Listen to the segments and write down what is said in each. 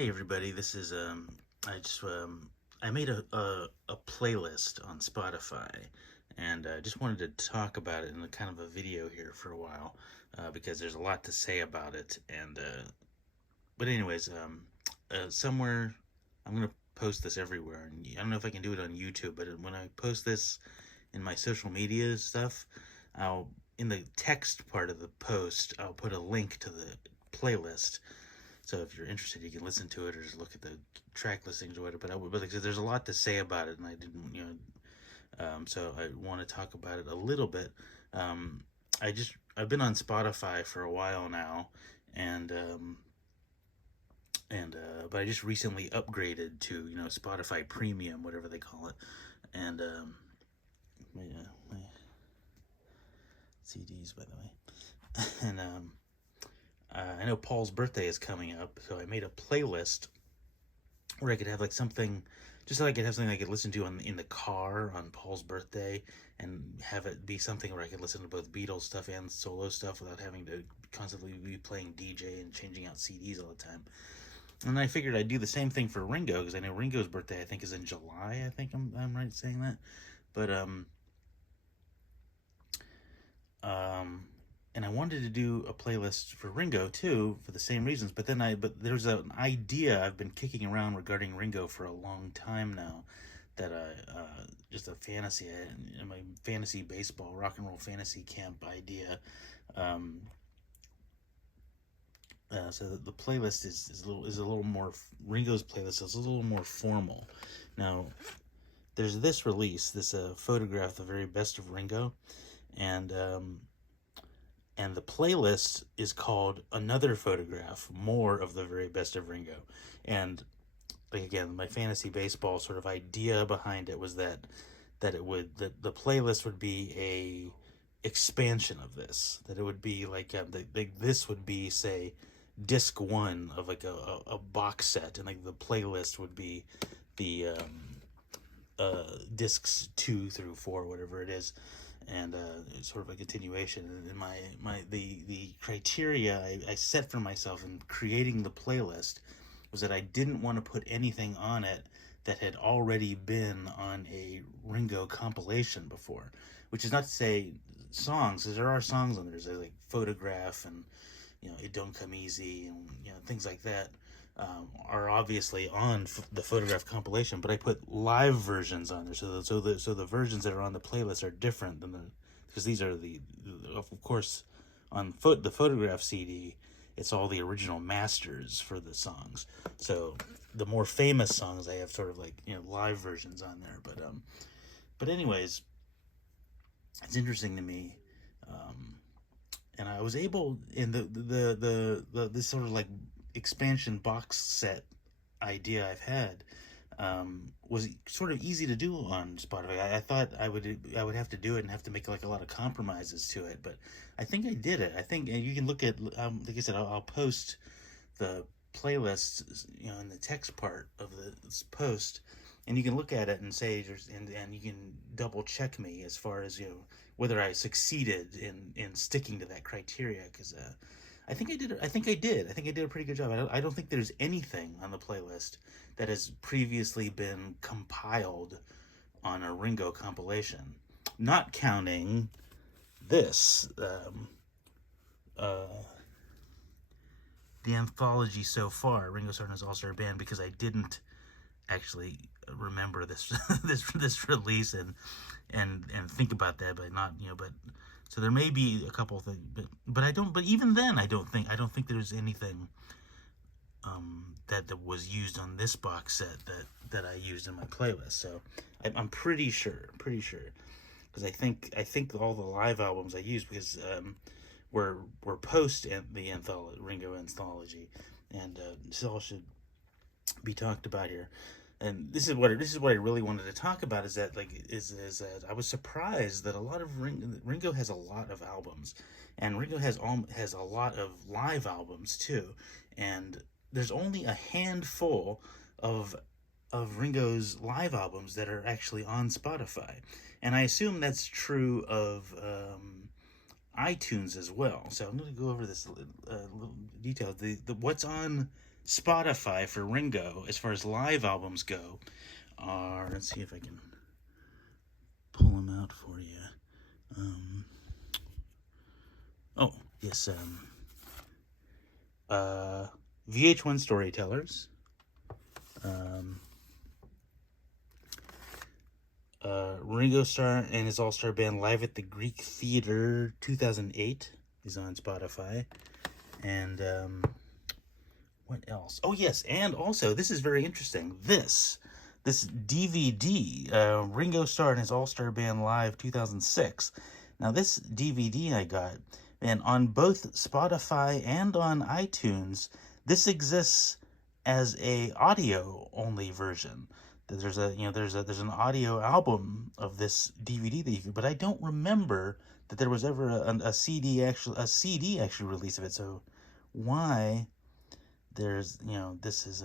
Hey everybody, this is I made a playlist on Spotify, and I just wanted to talk about it in a kind of a video here for a while, because there's a lot to say about it. And but anyways, somewhere I'm gonna post this everywhere, and I don't know if I can do it on YouTube, but when I post this in my social media stuff, I'll in the text part of the post I'll put a link to the playlist, so if you're interested, you can listen to it or just look at the track listings or whatever. But like I said, there's a lot to say about it, and I didn't, so I want to talk about it a little bit. Um, I've been on Spotify for a while now, and but I just recently upgraded to Spotify Premium, whatever they call it, and my CDs, by the way, and I know Paul's birthday is coming up, so I made a playlist where I could have like something, just so I could have something I could listen to in the car on Paul's birthday, and have it be something where I could listen to both Beatles stuff and solo stuff without having to constantly be playing DJ and changing out CDs all the time. And I figured I'd do the same thing for Ringo, because I know Ringo's birthday I think is in July. I think I'm right saying that, but um and I wanted to do a playlist for Ringo too for the same reasons. But there's an idea I've been kicking around regarding Ringo for a long time now, that just a fantasy, my fantasy baseball, rock and roll fantasy camp idea. Um, so the playlist is a little more, Ringo's playlist is a little more formal. Now there's this release, this photograph, the very best of Ringo, and the playlist is called Another Photograph, More of the Very Best of Ringo. And like, again, my fantasy baseball sort of idea behind it was that the playlist would be a expansion of this, that it would be like, this would be, say, disc one of like a box set, and like the playlist would be the discs 2 through 4, whatever it is, and it's sort of a continuation. And the criteria I set for myself in creating the playlist was that I didn't want to put anything on it that had already been on a Ringo compilation before, which is not to say songs, because there are songs on there. There's like Photograph, and It Don't Come Easy, and things like that, are obviously on the Photograph compilation, but I put live versions on there, so the versions that are on the playlist are different than because these are of course, on the Photograph CD, it's all the original masters for the songs. So the more famous songs, I have sort of like live versions on there. But anyways, it's interesting to me. And I was able, in this sort of like expansion box set idea I've had, was sort of easy to do on Spotify. I thought I would have to do it and have to make like a lot of compromises to it, but I think I did it. I think, and you can look at, like I said, I'll post the playlist, in the text part of this post, and you can look at it and say, and you can double check me as far as whether I succeeded in sticking to that criteria, because I think I did. I think I did. I think I did a pretty good job. I don't think there's anything on the playlist that has previously been compiled on a Ringo compilation, not counting this, the anthology so far, Ringo Starr and his All-Star Band, because I didn't actually remember this this release and think about that, but not but so there may be a couple of things, but I don't. But even then, I don't think there's anything that was used on this box set that I used in my playlist. So I'm pretty sure, because I think all the live albums I used, because were post the Ringo Anthology, and this all should be talked about here. And this is what I really wanted to talk about, is that that I was surprised that a lot of Ringo has a lot of albums, and Ringo has a lot of live albums too, and there's only a handful of Ringo's live albums that are actually on Spotify, and I assume that's true of iTunes as well. So I'm going to go over this little detail. The what's on Spotify for Ringo, as far as live albums go, are, let's see if I can pull them out for you. Oh, yes, VH1 Storytellers, um, Ringo Starr and his all-star band live at the Greek Theater 2008 is on Spotify. And what else? Oh yes, and also this is very interesting. This DVD, Ringo Starr and his all-star band live 2006. Now this DVD I got, and on both Spotify and on iTunes, this exists as a audio only version. There's there's an audio album of this DVD that you can, but I don't remember that there was ever a CD actually release of it. So why there's this is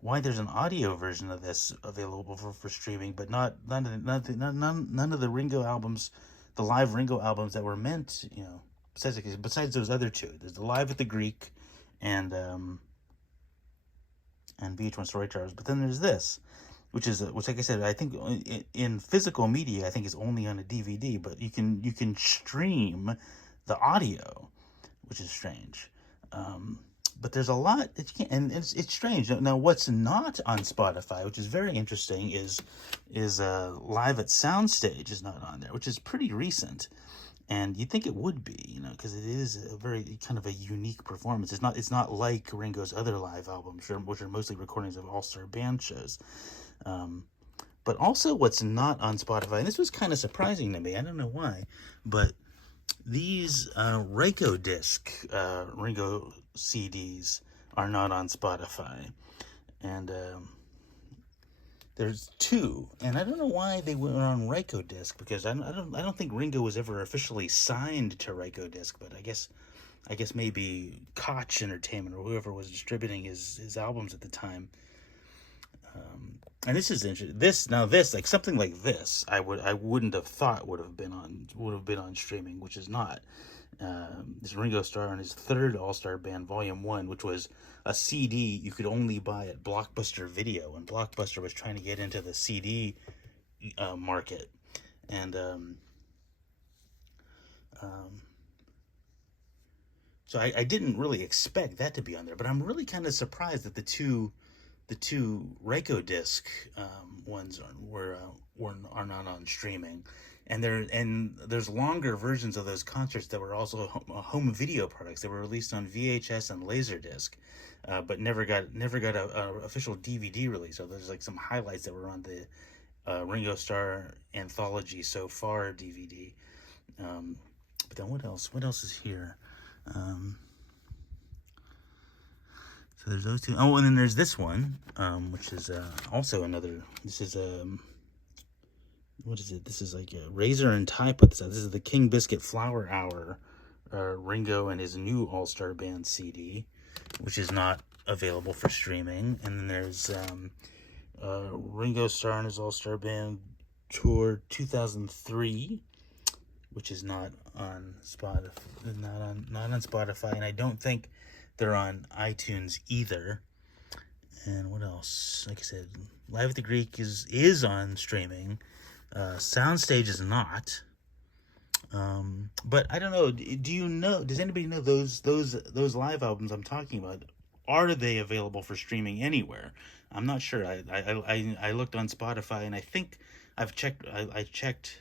why there's an audio version of this available for streaming, but none of the Ringo albums, the live Ringo albums that were meant, besides those other two. There's the Live at the Greek and VH1 Storytellers, but then there's this, which like I said, I think in physical media, I think is only on a DVD, but you can stream the audio, which is strange. But there's a lot that you can't, and it's strange. Now, what's not on Spotify, which is very interesting, is Live at Soundstage is not on there, which is pretty recent, and you'd think it would be, because it is a very kind of a unique performance. It's not like Ringo's other live albums, which are mostly recordings of all-star band shows. But also, what's not on Spotify, and this was kind of surprising to me. I don't know why, but these Ringo CDs are not on Spotify, and there's two, and I don't know why they were on Rykodisc, because I don't think Ringo was ever officially signed to Rykodisc, but I guess maybe Koch Entertainment or whoever was distributing his albums at the time. And this is interesting. This like something like this, I wouldn't have thought would have been on streaming, which is not. This Ringo Starr and his third All-Star Band Volume 1, which was a CD you could only buy at Blockbuster Video, and Blockbuster was trying to get into the CD market, and so I didn't really expect that to be on there, but I'm really kind of surprised that the two Rykodisc ones are not on streaming, and there's longer versions of those concerts that were also home video products that were released on VHS and Laserdisc, but never got a official DVD release. So there's like some highlights that were on the Ringo Starr Anthology So Far DVD. But then what else? What else is here? So there's those two. Oh, and then there's this one, which is also another. This is what is it? This is like a Razor and Tie put this out. This is the King Biscuit Flower Hour, Ringo and his new All-Star Band CD, which is not available for streaming. And then there's Ringo Starr and his All-Star Band Tour 2003, which is not on Spotify. Not on Spotify, and I don't think they're on iTunes either. And what else? Like I said, Live at the Greek is on streaming. Soundstage is not. But I don't know. Do you know? Does anybody know those live albums I'm talking about? Are they available for streaming anywhere? I'm not sure. I looked on Spotify, and I think I've checked. I checked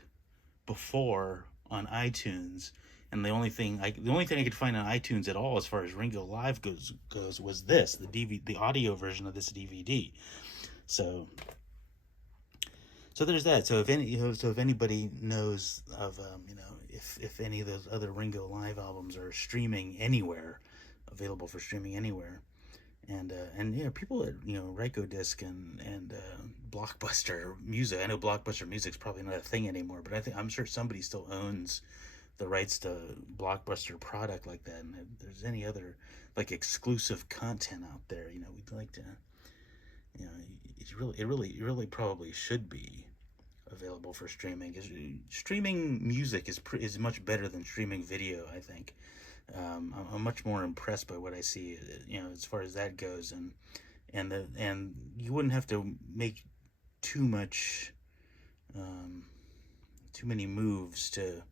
before on iTunes, and the only thing I could find on iTunes at all as far as Ringo Live goes was the audio version of this DVD. So there's that. So if anybody knows of if any of those other Ringo Live albums are streaming anywhere, available for streaming anywhere, and people at Rykodisc and Blockbuster Music. I know Blockbuster Music's probably not a thing anymore, but I'm sure somebody still owns the rights to Blockbuster product like that. And if there's any other like exclusive content out there, we'd like to, it really probably should be available for streaming, because streaming music is much better than streaming video, I think. I'm much more impressed by what I see, as far as that goes, and you wouldn't have to make too much, too many moves to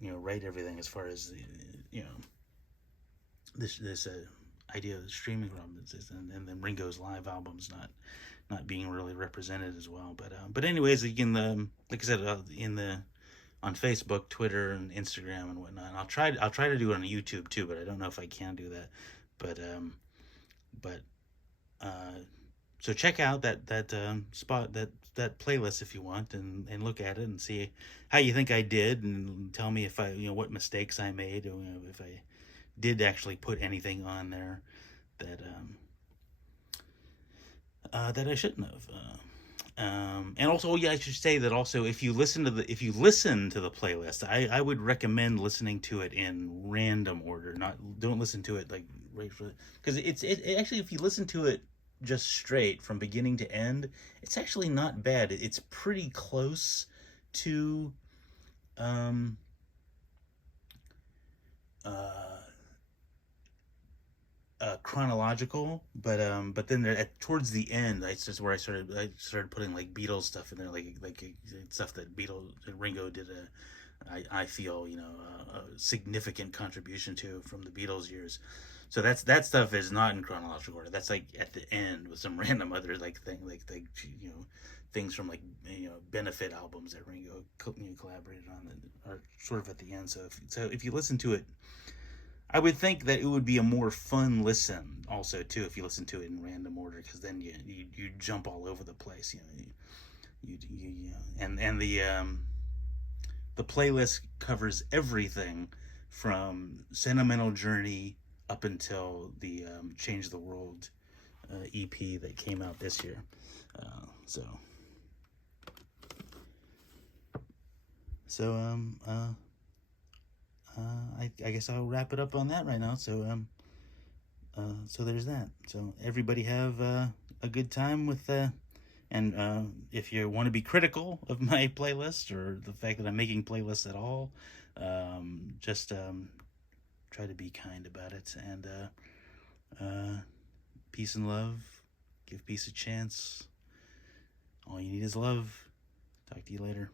write everything, as far as this idea of the streaming problems, and then Ringo's live albums not being really represented as well. But anyways, again, like I said, in the on Facebook, Twitter, and Instagram and whatnot. And I'll try to do it on YouTube too, but I don't know if I can do that. But uh, so check out that playlist if you want, and look at it and see how you think I did, and tell me if I what mistakes I made, or, if I did actually put anything on there that that I shouldn't have. And also, I should say that also, if you listen to the playlist, I would recommend listening to it in random order. Don't listen to it like right for, because it actually, if you listen to it just straight from beginning to end, it's actually not bad. It's pretty close to um uh chronological, but then towards the end, it's just where I started putting like Beatles stuff in there, like stuff that Ringo did I feel a significant contribution to from the Beatles years. So that stuff is not in chronological order. That's like at the end with some random other like thing, like things from like benefit albums that Ringo collaborated on that are sort of at the end. So if you listen to it, I would think that it would be a more fun listen also too if you listen to it in random order, because then you jump all over the place. And the playlist covers everything from Sentimental Journey up until the Change the World EP that came out this year. So so I guess I'll wrap it up on that right now. So there's that. So everybody have a good time with and if you want to be critical of my playlist, or the fact that I'm making playlists at all, just try to be kind about it, and peace and love. Give peace a chance. All you need is love. Talk to you later.